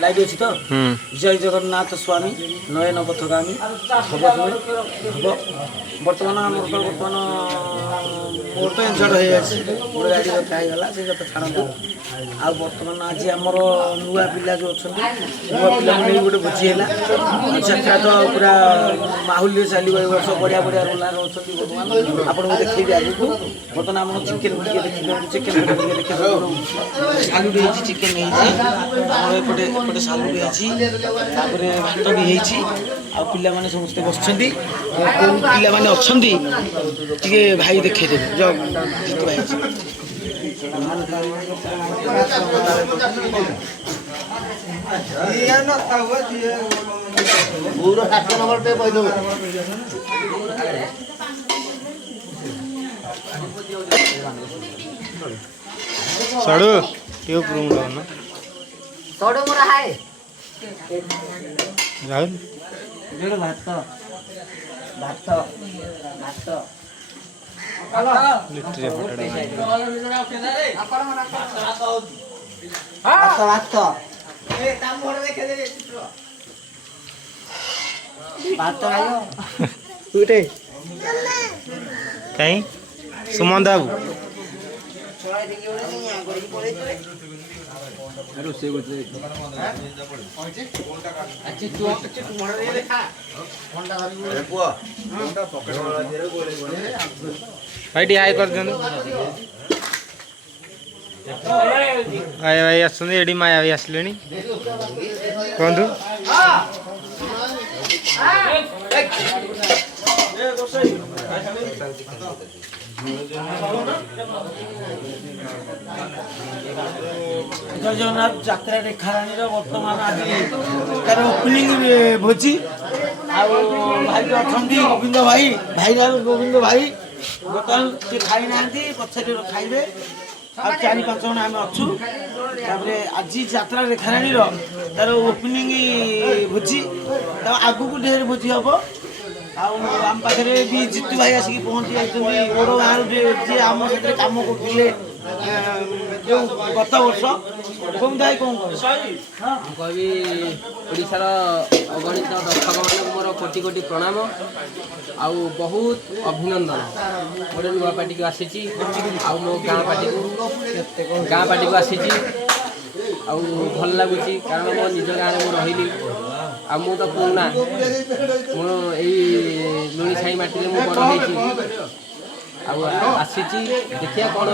Light अच्छी तो जय जगन्नाथ स्वामी नयन पथगामी हम बर्तमान आम बर्तमान मोर तो इंजर्ड हो गोटे गाड़ी रखा होगा से कथा छाड़ू आ बर्तमान आज आमर नुआ पिला जो अच्छा नुआ पिला गोटे भोजी है जात्रा तो पूरा माहौल चलो ए वर्ष बढ़िया बढ़िया रोलार अच्छा बर्तमान आपको देखिए आगे बर्तमान आम चिकेन देखिए चिकेन देखिए सालुटे चिकेन एपटे एपटे सालुटे अच्छी भात भी होती आ पे समस्ते बस पे अच्छा भाई देखदेवे जो जीतू भाई सड़ो क्यों प्रूम ना सड़ो मोरा है राहुल जोड़ो भात भात भात लिट्रे फटाड़ा भात भात उठे कहीं सुमन बाबू भाई हाई कर दिखाँ भाई भाई आसुँच माया भाई आसले कहतु जय जगन्नाथ जात्रा रेखाराणी बर्तमान आज तार ओपनिंग भोजी भाई अच्छा गोविंद भाई भाईराल गोविंद भाई बर्तमान सी खाई ना पछे खाइबे आ 4-5 जन आम अच्छु आज जात्रा रेखाराणी तार ओपनिंग भोजी आगू को ढेर भोजी हम आम पाखे भी जीतू भाई आसिक पहुँची जाती ओड गाँव जी आम साथ कम करते जो गत वर्ष कौन भाई कौन कहि ओडिशार अगणित दर्शक मान मोर कोटि कोटि प्रणाम आउ बहुत अभिनंदन गोटे नुआ पार्टी को आसी मो गाँ पार्टी को आसी भल लगुच कारण मो निज गाँव में रही आ मु तो पुणा मोर लुणी छाई माटी में बड़ हो आसी देखिए कौन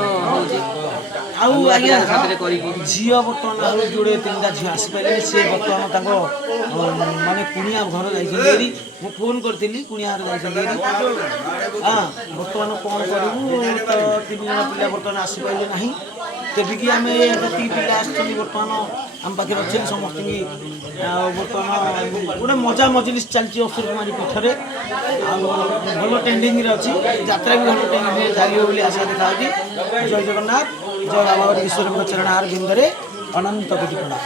झील बर्तमान जोड़े 3टा झील आसीपारे सी बर्तमान माने कुणिया घर जाइए मु फोन करी कुणिया घर जाइए हाँ बर्तमान कौन करूँ तो 3 जन पिला बर्तमान आसीपारे ना तेबिकी आम जी पिला बर्तमान आम पाखे अच्छे समस्त बर्तमान गोटे मजा मजलिस चलती अक्षर कुमारी पीठरे भल ट्रेंडिंग अच्छी यात्रा भी भल ट्रेंडिंग चलिए आशा देखा जय जगन्नाथ जय बाबा ईश्वर चरण आर बिंदरे अनंत कोटि प्रणाम।